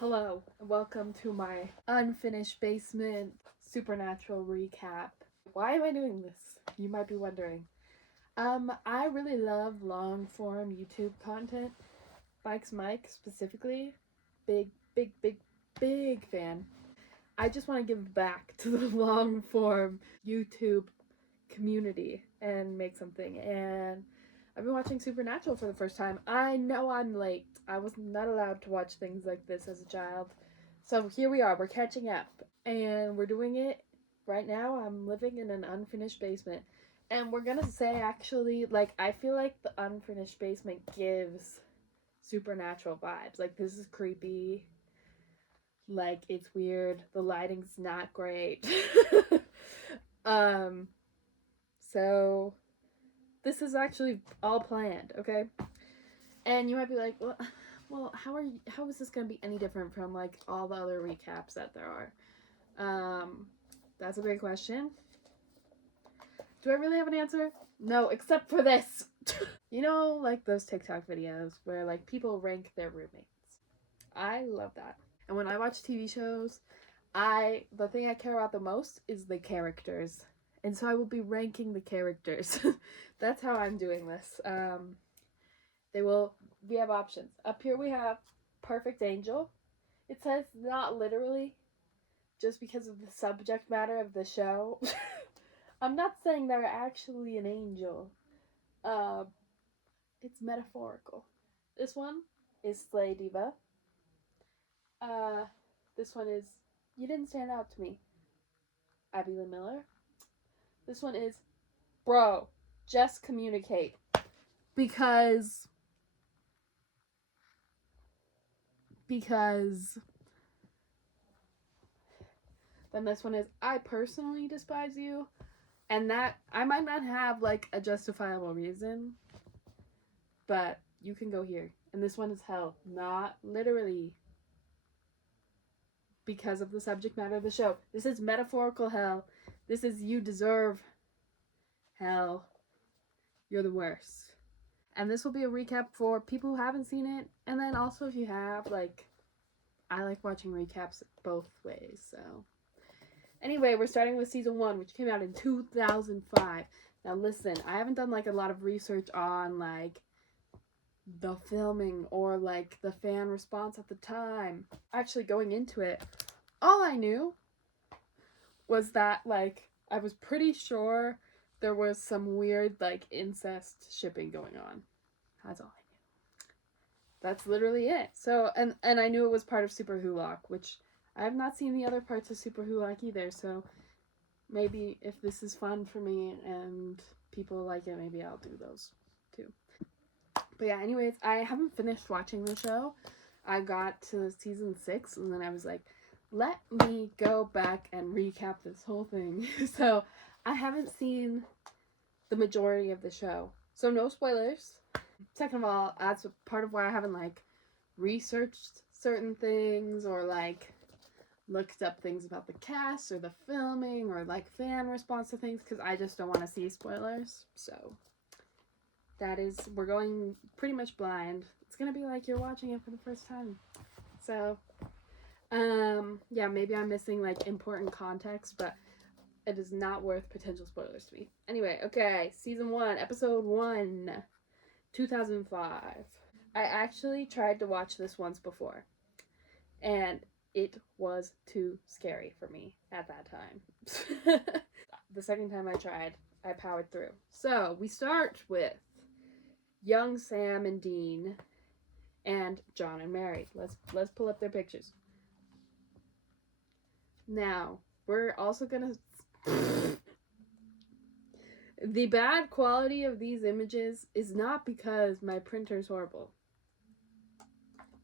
Hello, and welcome to my unfinished basement supernatural recap. Why am I doing this? You might be wondering. I really love long form YouTube content. Mike's Mike specifically, big fan. I just want to give back to the long form YouTube community and make something. And I've been watching Supernatural for the first time. I know I'm late. I was not allowed to watch things like this as a child. So here we are. We're catching up. And we're doing it right now. I'm living in an unfinished basement. And we're going to say, actually, like, I feel like the unfinished basement gives Supernatural vibes. Like, this is creepy. Like, it's weird. The lighting's not great. um, so this is actually all planned, okay? And you might be like, well, how is this gonna be any different from like all the other recaps that there are? That's a great question. Do I really have an answer? No, except for this. You know, like those TikTok videos where like people rank their roommates. I love that. And when I watch TV shows, the thing I care about the most is the characters. And so I will be ranking the characters. That's how I'm doing this. We have options. Up here we have Perfect Angel. It says not literally, just because of the subject matter of the show. I'm not saying they're actually an angel. It's metaphorical. This one is Slay Diva. This one is You Didn't Stand Out to Me, Abby Lee Miller. This one is Bro, Just Communicate. Because then this one is I personally despise you, and that I might not have like a justifiable reason, but you can go here. And this one is hell, not literally, because of the subject matter of the show. This is metaphorical hell. This is you deserve hell. You're the worst. And this will be a recap for people who haven't seen it, and then also if you have, like, I like watching recaps both ways. So anyway, we're starting with season 1, which came out in 2005. Now listen, I haven't done like a lot of research on like the filming or like the fan response at the time. Actually, going into it, all I knew was that like I was pretty sure there was some weird like incest shipping going on. That's all I knew. That's literally it. So and I knew it was part of Super Hulock, which I have not seen the other parts of Super Hulock either, so maybe if this is fun for me and people like it, maybe I'll do those too. But yeah, anyways, I haven't finished watching the show. I got to season 6 and then I was like, let me go back and recap this whole thing. So I haven't seen the majority of the show. So no spoilers. Second of all, that's part of why I haven't like researched certain things or like looked up things about the cast or the filming or like fan response to things, because I just don't want to see spoilers. So that is, we're going pretty much blind. It's gonna be like you're watching it for the first time. So yeah, maybe I'm missing like important context, but it is not worth potential spoilers to me. Anyway, okay, season 1, episode 1, 2005. I actually tried to watch this once before, and it was too scary for me at that time. The second time I tried, I powered through. So we start with young Sam and Dean and John and Mary. Let's pull up their pictures. Now, we're also gonna the bad quality of these images is not because my printer's horrible.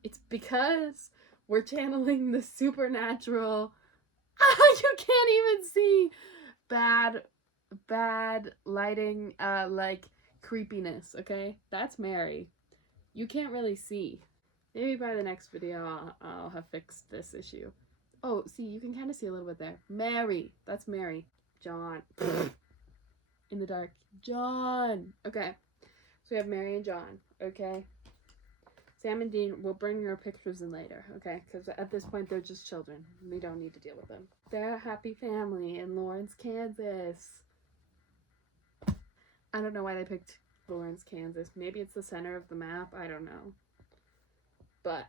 It's because we're channeling the supernatural. You can't even see bad lighting, like creepiness, okay? That's Mary. You can't really see. Maybe by the next video I'll have fixed this issue. Oh, see, you can kind of see a little bit there. Mary. That's Mary. John. In the dark. John. Okay. So we have Mary and John. Okay. Sam and Dean will bring your pictures in later, okay? Because at this point, they're just children. We don't need to deal with them. They're a happy family in Lawrence, Kansas. I don't know why they picked Lawrence, Kansas. Maybe it's the center of the map. I don't know. But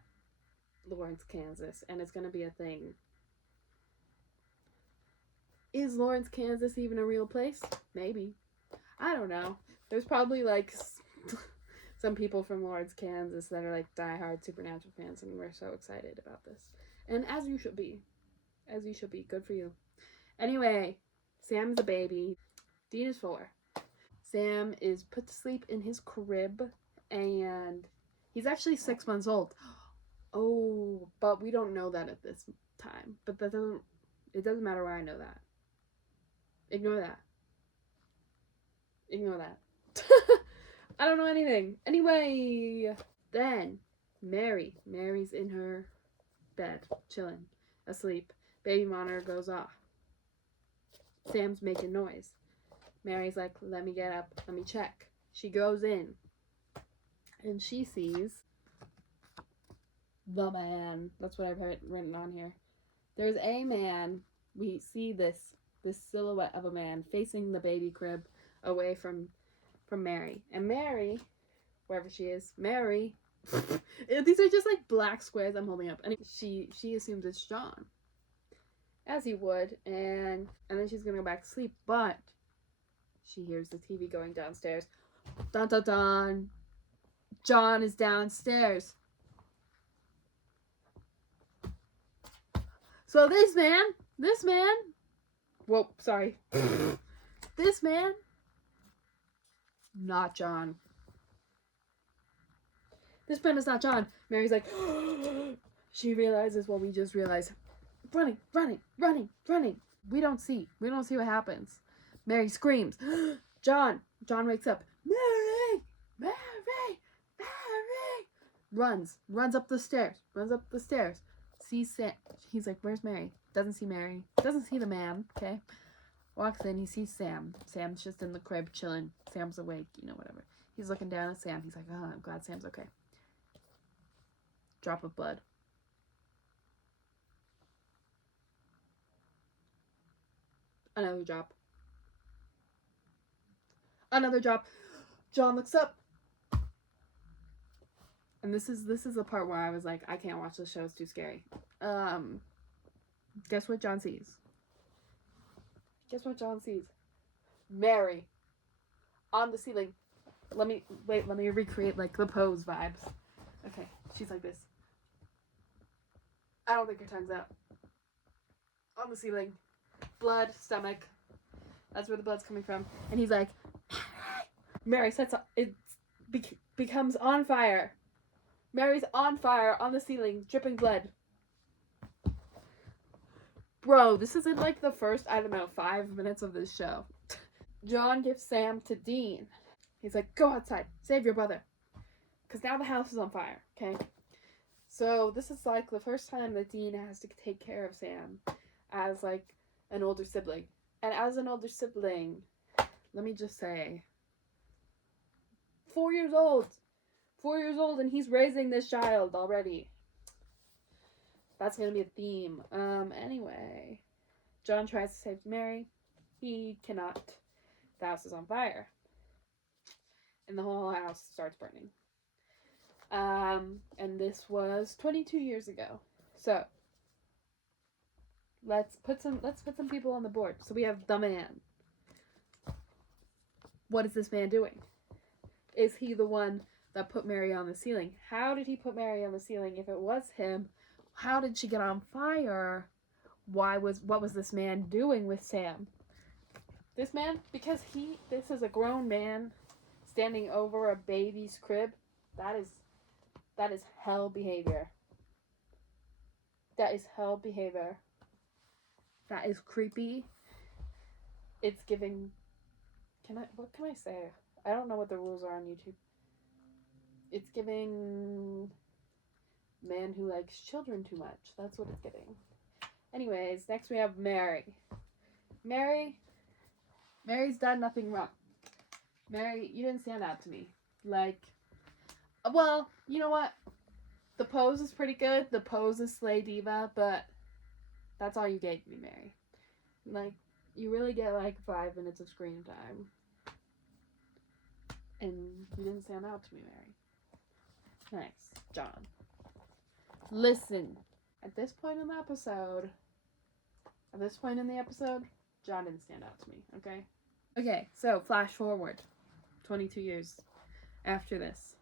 Lawrence, Kansas. And it's going to be a thing. Is Lawrence, Kansas even a real place? Maybe. I don't know. There's probably like some people from Lawrence, Kansas that are like diehard Supernatural fans, and we're so excited about this. And as you should be. As you should be. Good for you. Anyway, Sam's a baby. Dean is 4. Sam is put to sleep in his crib, and he's actually 6 months old. Oh, but we don't know that at this time. But it doesn't matter why I know that. Ignore that. Ignore that. I don't know anything. Anyway, then Mary's in her bed, chilling, asleep. Baby monitor goes off. Sam's making noise. Mary's like, let me get up, let me check. She goes in, and she sees the man. That's what I've written on here. There's a man. We see this silhouette of a man facing the baby crib away from Mary. And Mary, wherever she is, Mary, these are just like black squares I'm holding up. And she assumes it's John, as he would, and then she's gonna go back to sleep, but she hears the TV going downstairs. Dun dun dun. John is downstairs. So this man, whoa, sorry. This man, not John. This man is not John. Mary's like, she realizes what we just realized. Running. We don't see what happens. Mary screams. John wakes up. Mary! Runs up the stairs. Sees Sam. He's like, where's Mary? Doesn't see Mary. Doesn't see the man, okay? Walks in, he sees Sam. Sam's just in the crib chilling. Sam's awake, whatever. He's looking down at Sam. He's like, oh, I'm glad Sam's okay. Drop of blood. Another drop. John looks up. And this is the part where I was like, I can't watch this show, it's too scary. Guess what John sees? Mary. On the ceiling. Let me recreate like the Pose vibes. Okay, she's like this. I don't think her tongue's out. On the ceiling. Blood, stomach. That's where the blood's coming from. And he's like, Mary sets up. It becomes on fire. Mary's on fire on the ceiling, dripping blood. Bro, this is in like the first, I don't know, 5 minutes of this show. John gives Sam to Dean. He's like, go outside, save your brother. Because now the house is on fire, okay? So this is like the first time that Dean has to take care of Sam as like an older sibling. And as an older sibling, let me just say, 4 years old. 4 years old, and he's raising this child already. That's gonna be a theme. Anyway, John tries to save Mary. He cannot. The house is on fire. And the whole house starts burning. And this was 22 years ago. So let's put some people on the board. So we have the man. What is this man doing? Is he the one that put Mary on the ceiling? How did he put Mary on the ceiling? If it was him, how did she get on fire? What was this man doing with Sam? This man, because this is a grown man standing over a baby's crib. That is hell behavior. That is hell behavior. That is creepy. It's giving. What can I say? I don't know what the rules are on YouTube. It's giving man who likes children too much. That's what it's giving. Anyways, next we have Mary. Mary's done nothing wrong. Mary, you didn't stand out to me. Like, well, you know what? The pose is pretty good. The pose is Slay Diva, but that's all you gave me, Mary. Like, you really get like 5 minutes of screen time. And you didn't stand out to me, Mary. Next, John. Listen, at this point in the episode, John didn't stand out to me, okay? Okay, so flash forward 22 years after this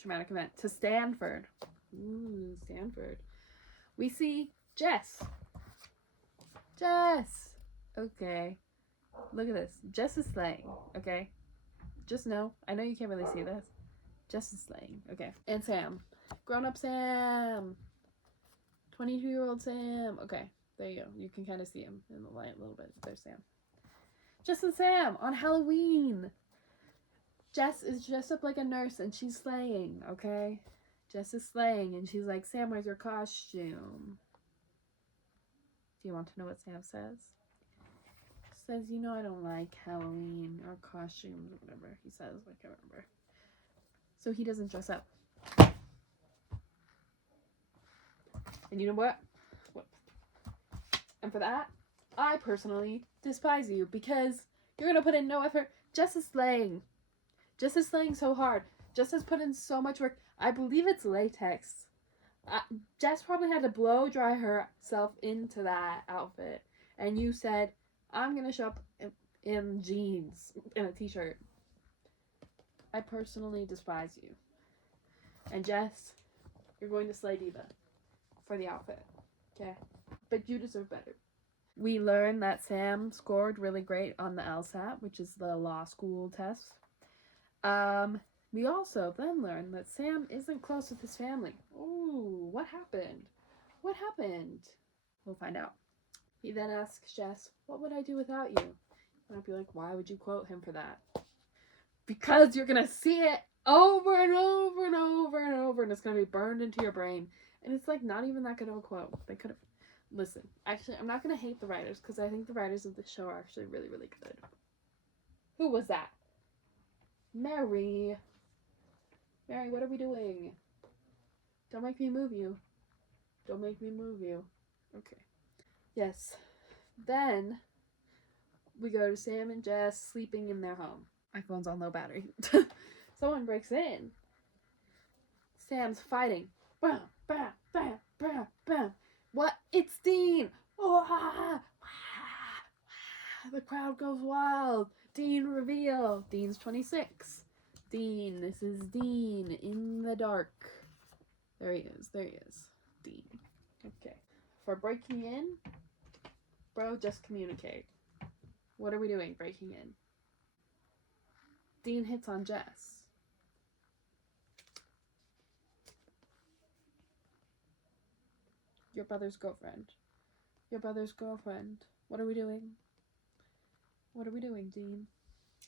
traumatic event to Stanford. Ooh, Stanford. We see Jess. Okay. Look at this. Jess is slaying, okay? Just know. I know you can't really see this. Jess is slaying, okay? And Sam. Grown-up Sam. 22-year-old Sam. Okay, there you go. You can kind of see him in the light a little bit. There's Sam. Jess and Sam on Halloween. Jess is dressed up like a nurse and she's slaying, okay? Jess is slaying and she's like, Sam, where's your costume? Do you want to know what Sam says? He says, you know I don't like Halloween or costumes or whatever he says. I can't remember. So he doesn't dress up. And you know what? And for that, I personally despise you because you're going to put in no effort. Jess is slaying. Jess is slaying so hard. Jess has put in so much work. I believe it's latex. Jess probably had to blow dry herself into that outfit. And you said, I'm going to show up in jeans and a t-shirt. I personally despise you. And Jess, you're going to slay Diva for the outfit. Okay? But you deserve better. We learned that Sam scored really great on the LSAT, which is the law school test. We also then learned that Sam isn't close with his family. Ooh, what happened? What happened? We'll find out. He then asks Jess, what would I do without you? And I'd be like, why would you quote him for that? Because you're going to see it over and over and over and over, and it's going to be burned into your brain. And it's like not even that good of a quote. They could have... Listen, actually, I'm not going to hate the writers, because I think the writers of the show are actually really, really good. Who was that? Mary. Mary, what are we doing? Don't make me move you. Don't make me move you. Okay. Yes. Then we go to Sam and Jess sleeping in their home. My phone's on low battery. Someone breaks in. Sam's fighting. Bam, bam, bam, bam, bam. What? It's Dean! Oh, ah, ah. The crowd goes wild. Dean reveal. Dean's 26. Dean, this is Dean in the dark. There he is. Dean. Okay. For breaking in, bro, just communicate. What are we doing breaking in? Dean hits on Jess. Your brother's girlfriend. What are we doing? Dean?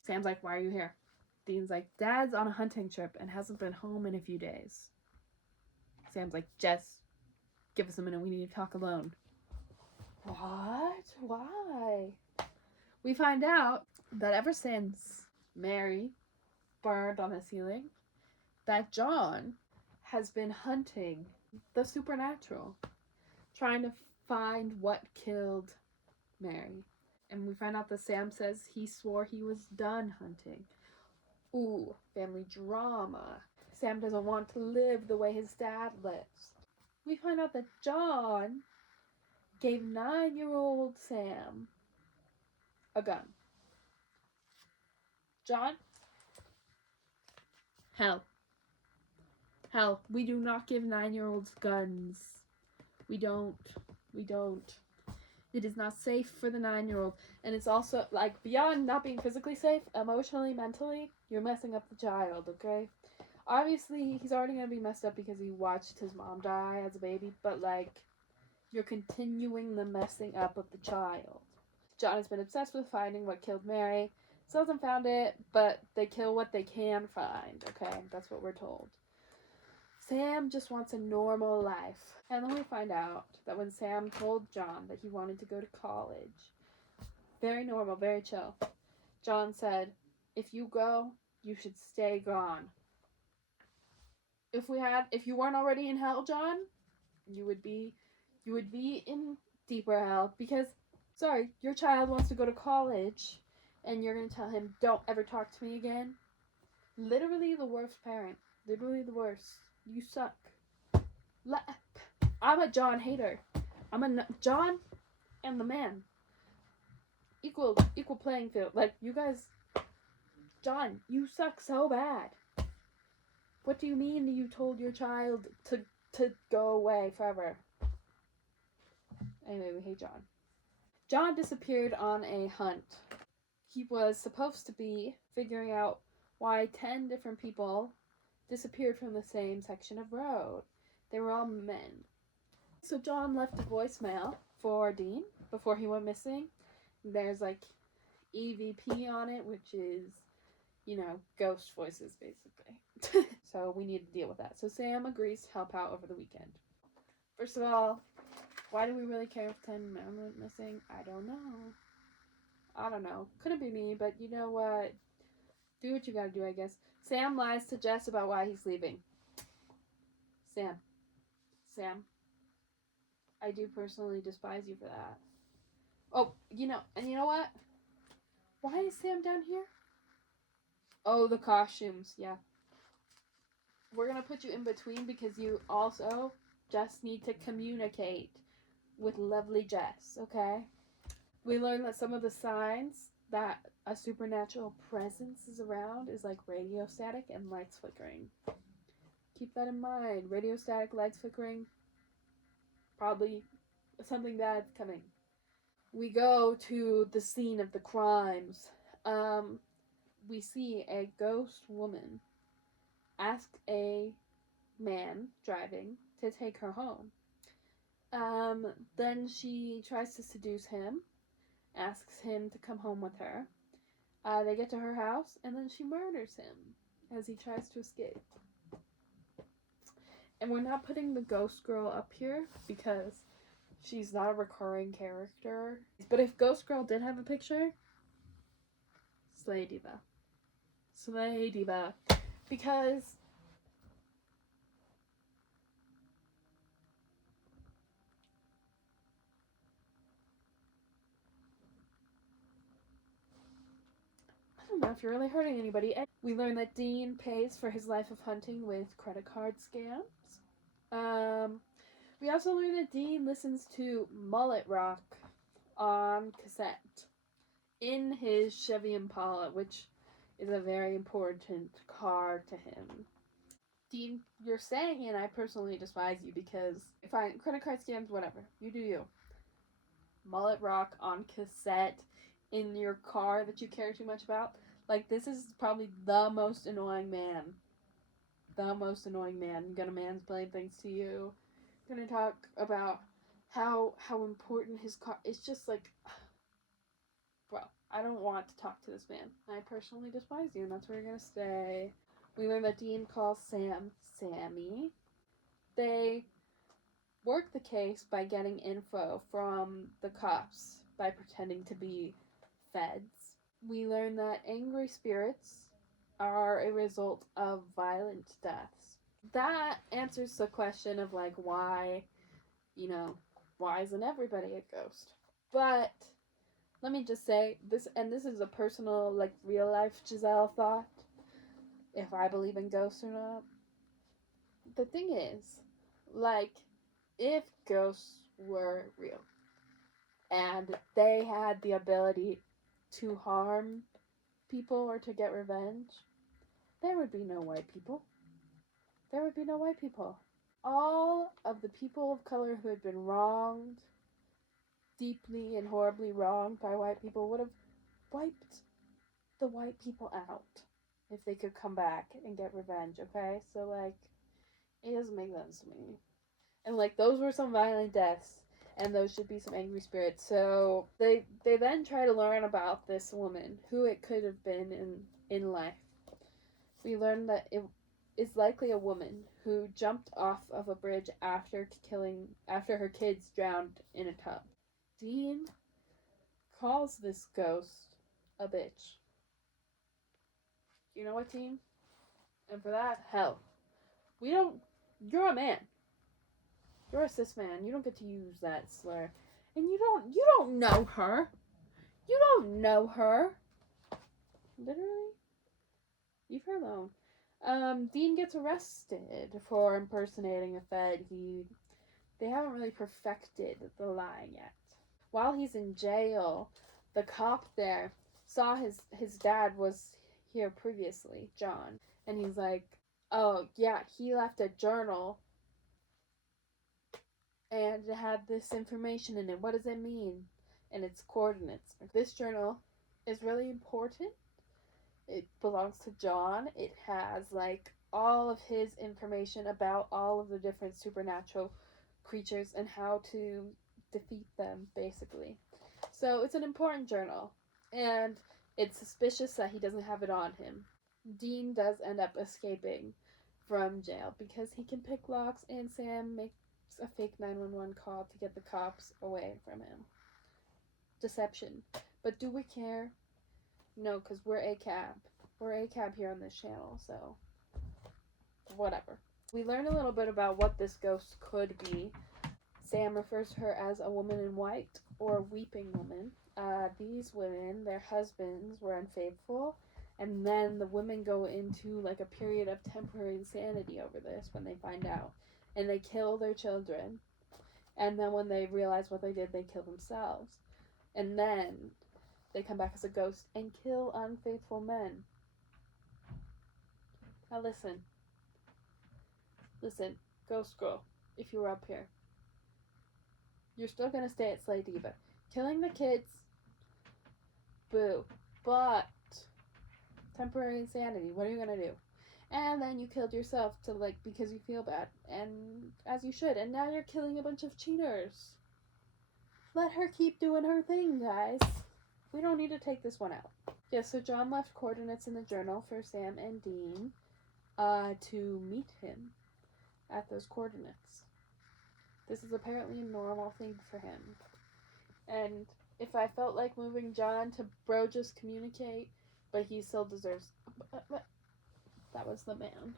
Sam's like, why are you here? Dean's like, Dad's on a hunting trip and hasn't been home in a few days. Sam's like, Jess, give us a minute. We need to talk alone. What? Why? We find out that ever since Mary burned on the ceiling, that John has been hunting the supernatural, trying to find what killed Mary. And we find out that Sam says he swore he was done hunting. Ooh, family drama. Sam doesn't want to live the way his dad lives. We find out that John gave 9-year-old Sam a gun. John? Hell, we do not give 9-year-olds guns. We don't. It is not safe for the 9-year-old. And it's also, like, beyond not being physically safe, emotionally, mentally, you're messing up the child, okay? Obviously, he's already going to be messed up because he watched his mom die as a baby, but, like, you're continuing the messing up of the child. John has been obsessed with finding what killed Mary. Still hasn't found it, but they kill what they can find, okay? That's what we're told. Sam just wants a normal life. And then we find out that when Sam told John that he wanted to go to college, very normal, very chill, John said, if you go, you should stay gone. if you weren't already in hell, John, you would be in deeper hell because sorry, your child wants to go to college and you're going to tell him don't ever talk to me again. Literally the worst parent. Literally the worst. You suck. I'm a John hater. I'm a John and the man. Equal playing field. Like you guys, John, you suck so bad. What do you mean you told your child to go away forever? Anyway, we hate John. John disappeared on a hunt. He was supposed to be figuring out why 10 different people disappeared from the same section of road. They were all men. So John left a voicemail for Dean before he went missing. There's like EVP on it, which is, ghost voices basically. So we need to deal with that. So Sam agrees to help out over the weekend. First of all, why do we really care if 10 men went missing? I don't know. Couldn't be me, but you know what? Do what you gotta do, I guess. Sam lies to Jess about why he's leaving. Sam, I do personally despise you for that. Oh, and you know what? Why is Sam down here? Oh, the costumes, yeah. We're gonna put you in between because you also just need to communicate with lovely Jess, okay? We learned that some of the signs that a supernatural presence is around is like radio static and lights flickering. Keep that in mind. Radio static, lights flickering, probably something bad's coming. We go to the scene of the crimes. We see a ghost woman ask a man driving to take her home. Then she tries to seduce him, asks him to come home with her. They get to her house, and then she murders him as he tries to escape. And we're not putting the ghost girl up here because she's not a recurring character. But if Ghost Girl did have a picture, Slay Diva. Slay Diva. Because I don't know if you're really hurting anybody. We learn that Dean pays for his life of hunting with credit card scams. We also learn that Dean listens to Mullet Rock on cassette in his Chevy Impala, which is a very important car to him. Dean, you're saying, and I personally despise you because fine, credit card scams, whatever. You do you. Mullet Rock on cassette in your car that you care too much about. Like, this is probably the most annoying man. The most annoying man. Gonna mansplain things to you. Gonna talk about how important his car. It's just like, bro, I don't want to talk to this man. I personally despise you, and that's where you're gonna stay. We learn that Dean calls Sam Sammy. They work the case by getting info from the cops by pretending to be feds. We learn that angry spirits are a result of violent deaths. That answers the question of like why isn't everybody a ghost? But let me just say this, and this is a personal, like, real life Giselle thought, if I believe in ghosts or not. The thing is, like, if ghosts were real and they had the ability to harm people or to get revenge, there would be no white people. There would be no white people. All of the people of color who had been wronged, deeply and horribly wronged by white people, would have wiped the white people out if they could come back and get revenge, okay? So, like, it doesn't make sense to me. And, like, those were some violent deaths, and those should be some angry spirits. So they then try to learn about this woman, who it could have been in life. We learn that it is likely a woman who jumped off of a bridge after her kids drowned in a tub. Dean calls this ghost a bitch. You know what, Dean? And for that, hell. We don't. You're a man. You're a cis man. You don't get to use that slur. And you don't know her. You don't know her. Literally. Leave her alone. Dean gets arrested for impersonating a Fed. They haven't really perfected the lie yet. While he's in jail, the cop there saw his dad was here previously, John, and he's like, "Oh yeah, he left a journal and it had this information in it. What does it mean?" And it's coordinates. This journal is really important. It belongs to John. It has like all of his information about all of the different supernatural creatures and how to defeat them, basically. So it's an important journal, and it's suspicious that he doesn't have it on him. Dean does end up escaping from jail because he can pick locks, and Sam makes a fake 911 call to get the cops away from him. Deception. But do we care? No, because we're ACAB. We're ACAB here on this channel, so whatever. We learn a little bit about what this ghost could be. Sam refers to her as a woman in white or weeping woman. These women, their husbands were unfaithful, and then the women go into like a period of temporary insanity over this when they find out, and they kill their children, and then when they realize what they did, they kill themselves, and then they come back as a ghost and kill unfaithful men. Now listen, ghost girl, if you were up here, you're still gonna stay at Slay Diva. Killing the kids, boo. But temporary insanity, what are you gonna do? And then you killed yourself to because you feel bad, and as you should, and now you're killing a bunch of cheaters. Let her keep doing her thing, guys. We don't need to take this one out. Yeah, so John left coordinates in the journal for Sam and Dean to meet him at those coordinates. This is apparently a normal thing for him. And if I felt like moving John to bro, just communicate, but he still deserves... That was the man.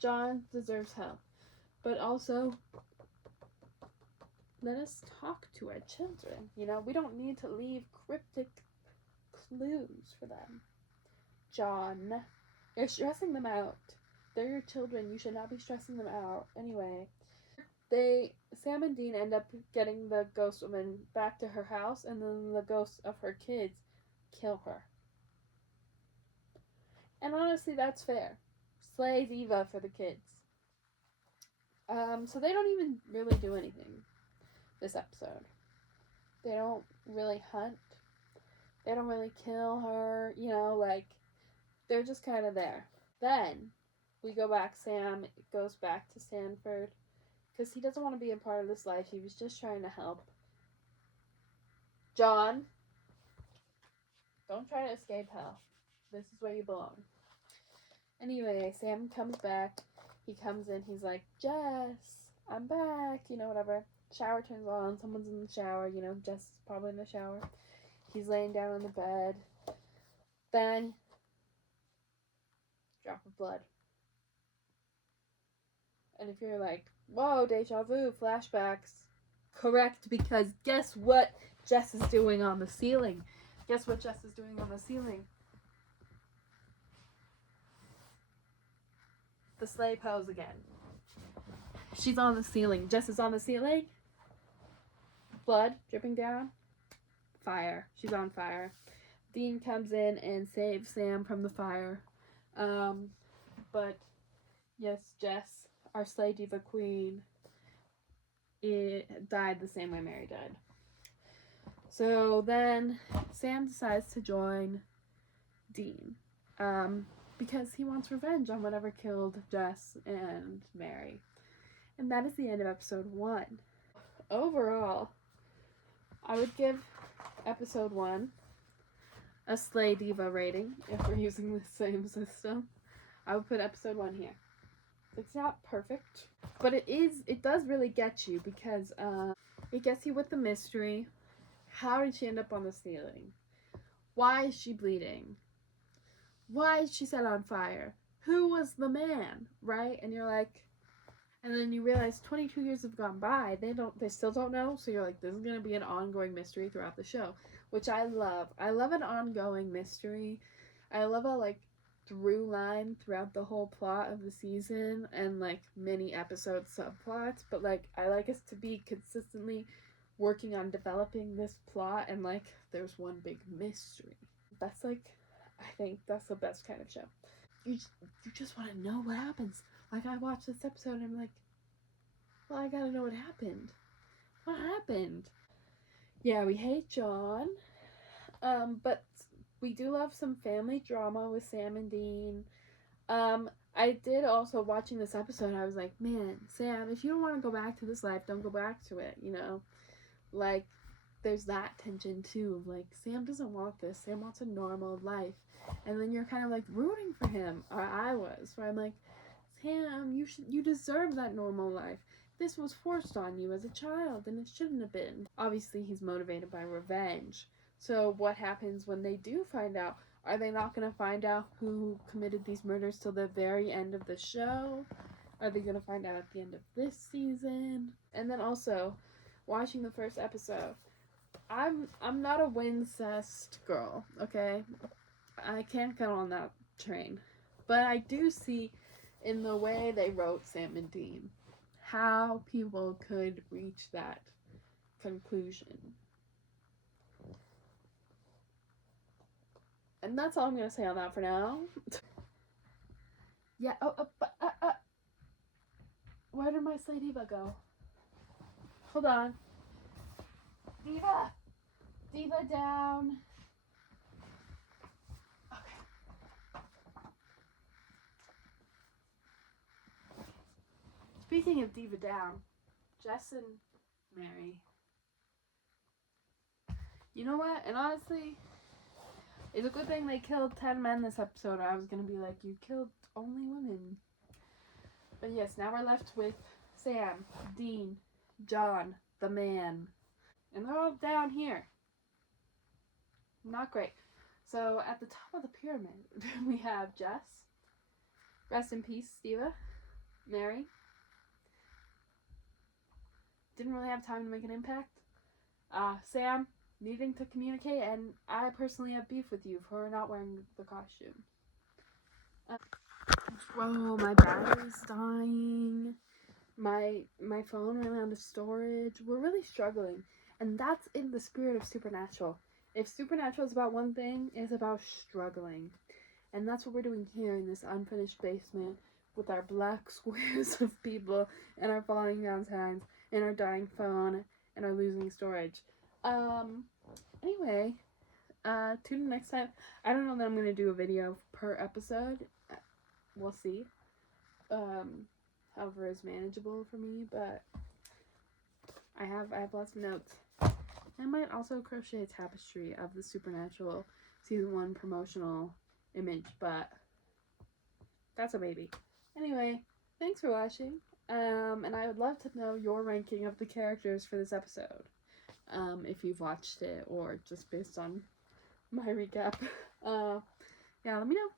John deserves help. But also, let us talk to our children. We don't need to leave cryptic clues for them. John, you're stressing them out. They're your children. You should not be stressing them out. Anyway, Sam and Dean end up getting the ghost woman back to her house, and then the ghosts of her kids kill her. And honestly, that's fair. Slay Diva for the kids. So they don't even really do anything this episode. They don't really hunt. They don't really kill her. They're just kind of there. Then we go back. Sam goes back to Stanford because he doesn't want to be a part of this life. He was just trying to help. John, don't try to escape hell. This is where you belong. Anyway, Sam comes back. He comes in. He's like, Jess, I'm back. Whatever. Shower turns on. Someone's in the shower. Jess is probably in the shower. He's laying down on the bed. Then, drop of blood. And if you're like, whoa, deja vu, flashbacks. Correct, because guess what Jess is doing on the ceiling? Guess what Jess is doing on the ceiling? The sleigh pose again. She's on the ceiling. Jess is on the ceiling. Blood dripping down. Fire. She's on fire. Dean comes in and saves Sam from the fire. But yes, Jess, our Slay Diva queen, died the same way Mary died. So then Sam decides to join Dean. Because he wants revenge on whatever killed Jess and Mary. And that is the end of episode 1. Overall, I would give episode 1 a Slay Diva rating if we're using the same system. I would put episode 1 here. It's not perfect, but it does really get you because it gets you with the mystery. How did she end up on the ceiling? Why is she bleeding? Why is she set on fire? who was the man, right? And you're like, and then you realize 22 years have gone by. They still don't know. So you're like, this is going to be an ongoing mystery throughout the show, which I love. I love an ongoing mystery. I love a like through line throughout the whole plot of the season and like mini episode subplots. But like, I like us to be consistently working on developing this plot and like there's one big mystery. That's like, I think that's the best kind of show. You just want to know what happens. Like I watched this episode and I'm like, well, I gotta know what happened. What happened? Yeah, we hate John. But we do love some family drama with Sam and Dean. I did also watching this episode, I was like, man, Sam, if you don't want to go back to this life, don't go back to it, you know? Like, there's that tension too of like, Sam doesn't want this. Sam wants a normal life. And then you're kind of like rooting for him. Or I was. Where I'm like, Sam, you deserve that normal life. This was forced on you as a child and it shouldn't have been. Obviously, he's motivated by revenge. So what happens when they do find out? Are they not going to find out who committed these murders till the very end of the show? Are they going to find out at the end of this season? And then also, watching the first episode, I'm not a Wincest girl, okay? I can't get on that train. But I do see in the way they wrote Sam and Dean how people could reach that conclusion. And that's all I'm going to say on that for now. Yeah, where did my Slay Diva go? Hold on. Diva! Diva down. Okay. Speaking of Diva down, Jess and Mary. You know what? And honestly, it's a good thing they killed 10 men this episode. I was going to be like, you killed only women. But yes, now we're left with Sam, Dean, John, the man. And they're all down here. Not great. So at the top of the pyramid, we have Jess. Rest in peace, Steva. Mary. Didn't really have time to make an impact. Sam, needing to communicate, and I personally have beef with you for not wearing the costume. Whoa, my battery's dying. My phone ran out of storage. We're really struggling. And that's in the spirit of Supernatural. If Supernatural is about one thing, it's about struggling. And that's what we're doing here in this unfinished basement with our black squares of people and our falling down signs and our dying phone and our losing storage. Anyway, tune in next time. I don't know that I'm going to do a video per episode. We'll see. However is manageable for me, but I have lots of notes. I might also crochet a tapestry of the Supernatural season 1 promotional image, but that's a maybe. Anyway, thanks for watching. And I would love to know your ranking of the characters for this episode. If you've watched it or just based on my recap. Yeah, let me know.